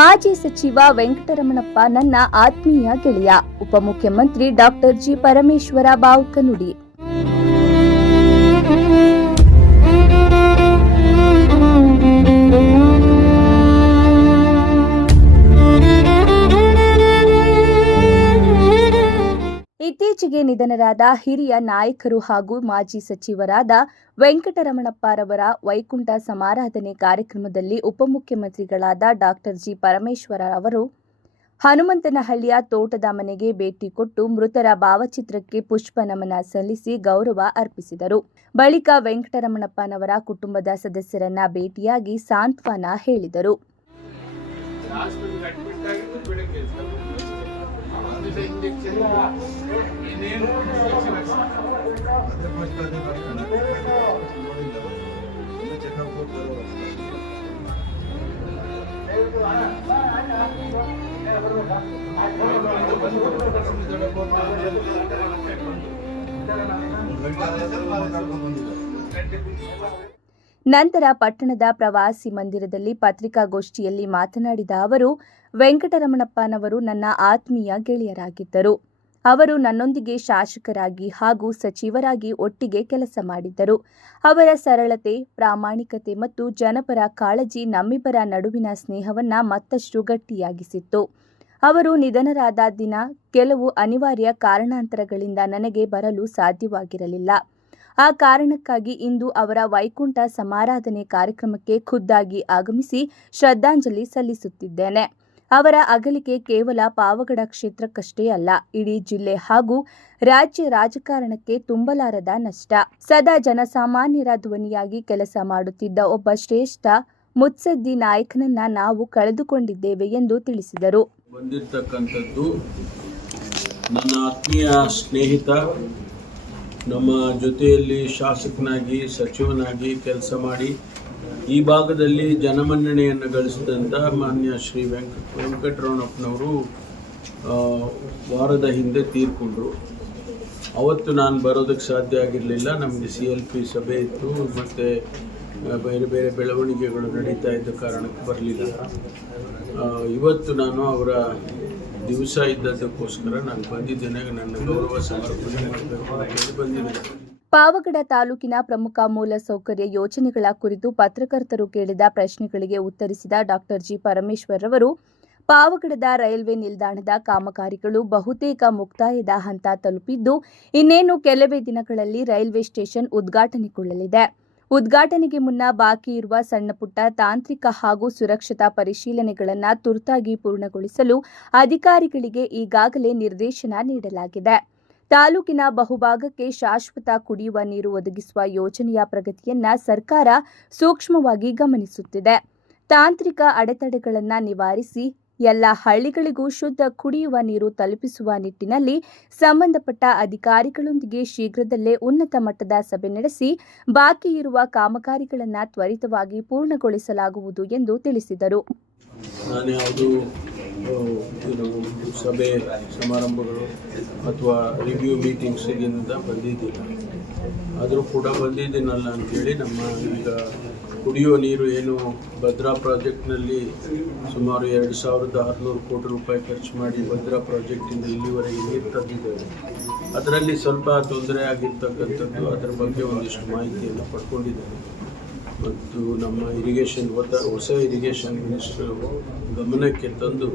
ಮಾಜಿ ಸಚಿವ ವೆಂಕಟರಮಣಪ್ಪ ನನ್ನ ಆತ್ಮೀಯ ಗೆಳೆಯ. ಉಪಮುಖ್ಯಮಂತ್ರಿ ಡಾಕ್ಟರ್ ಜಿ ಪರಮೇಶ್ವರ ಭಾವುಕ ನುಡಿ. ಇತ್ತೀಚೆಗೆ ನಿಧನರಾದ ಹಿರಿಯ ನಾಯಕರು ಹಾಗೂ ಮಾಜಿ ಸಚಿವರಾದ ವೆಂಕಟರಮಣಪ್ಪರವರ ವೈಕುಂಠ ಸಮಾರಾಧನೆ ಕಾರ್ಯಕ್ರಮದಲ್ಲಿ ಉಪಮುಖ್ಯಮಂತ್ರಿಗಳಾದ ಡಾಕ್ಟರ್ ಜಿ ಪರಮೇಶ್ವರ ಅವರು ಹನುಮಂತನಹಳ್ಳಿಯ ತೋಟದ ಮನೆಗೆ ಭೇಟಿ ಕೊಟ್ಟು ಮೃತರ ಭಾವಚಿತ್ರಕ್ಕೆ ಪುಷ್ಪ ನಮನ ಸಲ್ಲಿಸಿ ಗೌರವ ಅರ್ಪಿಸಿದರು. ಬಳಿಕ ವೆಂಕಟರಮಣಪ್ಪನವರ ಕುಟುಂಬದ ಸದಸ್ಯರನ್ನ ಭೇಟಿಯಾಗಿ ಸಾಂತ್ವನ ಹೇಳಿದರು. ನಂತರ ಪಟ್ಟಣದ ಪ್ರವಾಸಿ ಮಂದಿರದಲ್ಲಿ ಪತ್ರಿಕಾಗೋಷ್ಠಿಯಲ್ಲಿ ಮಾತನಾಡಿದ ಅವರು, ವೆಂಕಟರಮಣಪ್ಪನವರು ನನ್ನ ಆತ್ಮೀಯ ಗೆಳೆಯರಾಗಿದ್ದರು. ಅವರು ನನ್ನೊಂದಿಗೆ ಶಾಸಕರಾಗಿ ಹಾಗೂ ಸಚಿವರಾಗಿ ಒಟ್ಟಿಗೆ ಕೆಲಸ ಮಾಡಿದ್ದರು. ಅವರ ಸರಳತೆ, ಪ್ರಾಮಾಣಿಕತೆ ಮತ್ತು ಜನಪರ ಕಾಳಜಿ ನಮ್ಮಿಬ್ಬರ ನಡುವಿನ ಸ್ನೇಹವನ್ನ ಮತ್ತಷ್ಟು ಗಟ್ಟಿಯಾಗಿಸಿತ್ತು. ಅವರು ನಿಧನರಾದ ದಿನ ಕೆಲವು ಅನಿವಾರ್ಯ ಕಾರಣಾಂತರಗಳಿಂದ ನನಗೆ ಬರಲು ಸಾಧ್ಯವಾಗಿರಲಿಲ್ಲ. ಆ ಕಾರಣಕ್ಕಾಗಿ ಇಂದು ಅವರ ವೈಕುಂಠ ಸಮಾರಾಧನೆ ಕಾರ್ಯಕ್ರಮಕ್ಕೆ ಖುದ್ದಾಗಿ ಆಗಮಿಸಿ ಶ್ರದ್ಧಾಂಜಲಿ ಸಲ್ಲಿಸುತ್ತಿದ್ದೇನೆ. ಅವರ ಅಗಲಿಕೆ ಕೇವಲ ಪಾವಗಡ ಕ್ಷೇತ್ರಕ್ಕಷ್ಟೇ ಅಲ್ಲ, ಇಡೀ ಜಿಲ್ಲೆ ಹಾಗೂ ರಾಜ್ಯ ರಾಜಕಾರಣಕ್ಕೆ ತುಂಬಲಾರದ ನಷ್ಟ. ಸದಾ ಜನಸಾಮಾನ್ಯರ ಧ್ವನಿಯಾಗಿ ಕೆಲಸ ಮಾಡುತ್ತಿದ್ದ ಒಬ್ಬ ಶ್ರೇಷ್ಠ ಮುತ್ಸದ್ದಿ ನಾಯಕನನ್ನ ನಾವು ಕಳೆದುಕೊಂಡಿದ್ದೇವೆ ಎಂದು ತಿಳಿಸಿದರು. ಬಂದಿರತಕ್ಕಂಥದ್ದು ನನ್ನ ಆತ್ಮೀಯ ಸ್ನೇಹಿತ, ನಮ್ಮ ಜೊತೆಯಲ್ಲಿ ಶಾಸಕನಾಗಿ ಸಚಿವನಾಗಿ ಕೆಲಸ ಮಾಡಿ ಈ ಭಾಗದಲ್ಲಿ ಜನಮನ್ನಣೆಯನ್ನು ಗಳಿಸಿದಂಥ ಮಾನ್ಯ ಶ್ರೀ ವೆಂಕಟರಮಣಪ್ಪನವರು ವಾರದ ಹಿಂದೆ ತೀರ್ಕೊಂಡ್ರು. ಅವತ್ತು ನಾನು ಬರೋದಕ್ಕೆ ಸಾಧ್ಯ ಆಗಿರಲಿಲ್ಲ. ನಮಗೆ CLP ಸಭೆ ಇತ್ತು ಮತ್ತು ಬೇರೆ ಬೇರೆ ಬೆಳವಣಿಗೆಗಳು ನಡೀತಾ ಇದ್ದ ಕಾರಣಕ್ಕೆ ಬರಲಿಲ್ಲ. ಇವತ್ತು ನಾನು ಅವರ ದಿವಸ ಇದ್ದದಕ್ಕೋಸ್ಕರ ನಾನು ಬಂದಿದ್ದೇನೆ. ನನ್ನ ಗೌರವ ಸಮರ್ಪಣೆ ಮಾಡಬೇಕು ಅಂತ ಬಂದಿದ್ದೇನೆ. ಪಾವಗಡ ತಾಲೂಕಿನ ಪ್ರಮುಖ ಮೂಲಸೌಕರ್ಯ ಯೋಜನೆಗಳ ಕುರಿತು ಪತ್ರಕರ್ತರು ಕೇಳಿದ ಪ್ರಶ್ನೆಗಳಿಗೆ ಉತ್ತರಿಸಿದ ಡಾಕ್ಟರ್ ಜಿ ಪರಮೇಶ್ವರ್ ಅವರು, ಪಾವಗಡದ ರೈಲ್ವೆ ನಿಲ್ದಾಣದ ಕಾಮಗಾರಿಗಳು ಬಹುತೇಕ ಮುಕ್ತಾಯದ ಹಂತ ತಲುಪಿದ್ದು, ಇನ್ನೇನು ಕೆಲವೇ ದಿನಗಳಲ್ಲಿ ರೈಲ್ವೆ ಸ್ಟೇಷನ್ ಉದ್ಘಾಟನೆಗೊಳ್ಳಲಿದೆ. ಉದ್ಘಾಟನೆಗೆ ಮುನ್ನ ಬಾಕಿ ಇರುವ ಸಣ್ಣಪುಟ್ಟ ತಾಂತ್ರಿಕ ಹಾಗೂ ಸುರಕ್ಷತಾ ಪರಿಶೀಲನೆಗಳನ್ನು ತುರ್ತಾಗಿ ಪೂರ್ಣಗೊಳಿಸಲು ಅಧಿಕಾರಿಗಳಿಗೆ ಈಗಾಗಲೇ ನಿರ್ದೇಶನ ನೀಡಲಾಗಿದೆ. ತಾಲೂಕಿನ ಬಹುಭಾಗಕ್ಕೆ ಶಾಶ್ವತ ಕುಡಿಯುವ ನೀರು ಒದಗಿಸುವ ಯೋಜನೆಯ ಪ್ರಗತಿಯನ್ನ ಸರ್ಕಾರ ಸೂಕ್ಷ್ಮವಾಗಿ ಗಮನಿಸುತ್ತಿದೆ. ತಾಂತ್ರಿಕ ಅಡೆತಡೆಗಳನ್ನು ನಿವಾರಿಸಿ ಎಲ್ಲ ಹಳ್ಳಿಗಳಿಗೂ ಶುದ್ಧ ಕುಡಿಯುವ ನೀರು ತಲುಪಿಸುವ ನಿಟ್ಟಿನಲ್ಲಿ ಸಂಬಂಧಪಟ್ಟ ಅಧಿಕಾರಿಗಳೊಂದಿಗೆ ಶೀಘ್ರದಲ್ಲೇ ಉನ್ನತ ಮಟ್ಟದ ಸಭೆ ನಡೆಸಿ ಬಾಕಿ ಇರುವ ಕಾಮಗಾರಿಗಳನ್ನು ತ್ವರಿತವಾಗಿ ಪೂರ್ಣಗೊಳಿಸಲಾಗುವುದು ಎಂದು ತಿಳಿಸಿದರು. ಸಭೆ ಸಮಾರಂಭಗಳು ಅಥವಾ ರಿವ್ಯೂ ಮೀಟಿಂಗ್ಸಿಗಿಂತ ಬಂದಿದ್ದಿಲ್ಲ. ಆದರೂ ಕೂಡ ಬಂದಿದ್ದೀನಲ್ಲ ಅಂಥೇಳಿ ನಮ್ಮ ಈಗ ಕುಡಿಯುವ ನೀರು ಏನು ಭದ್ರಾ ಪ್ರಾಜೆಕ್ಟ್ನಲ್ಲಿ ಸುಮಾರು 2600 ಕೋಟಿ ರೂಪಾಯಿ ಖರ್ಚು ಮಾಡಿ ಭದ್ರಾ ಪ್ರಾಜೆಕ್ಟಿಂದ ಇಲ್ಲಿವರೆಗೆ ನೀರು ತಂದಿದ್ದೇವೆ. ಅದರಲ್ಲಿ ಸ್ವಲ್ಪ ತೊಂದರೆ ಆಗಿರ್ತಕ್ಕಂಥದ್ದು, ಅದರ ಬಗ್ಗೆ ಒಂದಿಷ್ಟು ಮಾಹಿತಿಯನ್ನು ಪಡ್ಕೊಂಡಿದ್ದೇವೆ ಮತ್ತು ನಮ್ಮ ಹೊಸ ಇರಿಗೇಷನ್ ಮಿನಿಸ್ಟರ್ ಗಮನಕ್ಕೆ ತಂದು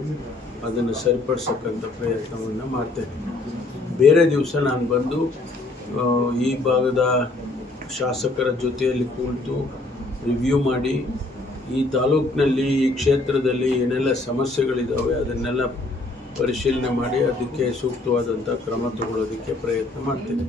ಅದನ್ನು ಸರಿಪಡಿಸಕ್ಕಂಥ ಪ್ರಯತ್ನವನ್ನು ಮಾಡ್ತೇನೆ. ಬೇರೆ ದಿವಸ ನಾನು ಬಂದು ಈ ಭಾಗದ ಶಾಸಕರ ಜೊತೆಯಲ್ಲಿ ಕುಳಿತು ರಿವ್ಯೂ ಮಾಡಿ ಈ ತಾಲೂಕಿನಲ್ಲಿ ಈ ಕ್ಷೇತ್ರದಲ್ಲಿ ಏನೆಲ್ಲ ಸಮಸ್ಯೆಗಳಿದ್ದಾವೆ ಅದನ್ನೆಲ್ಲ ಪರಿಶೀಲನೆ ಮಾಡಿ ಅದಕ್ಕೆ ಸೂಕ್ತವಾದಂಥ ಕ್ರಮ ತಗೊಳ್ಳೋದಕ್ಕೆ ಪ್ರಯತ್ನ ಮಾಡ್ತೇನೆ.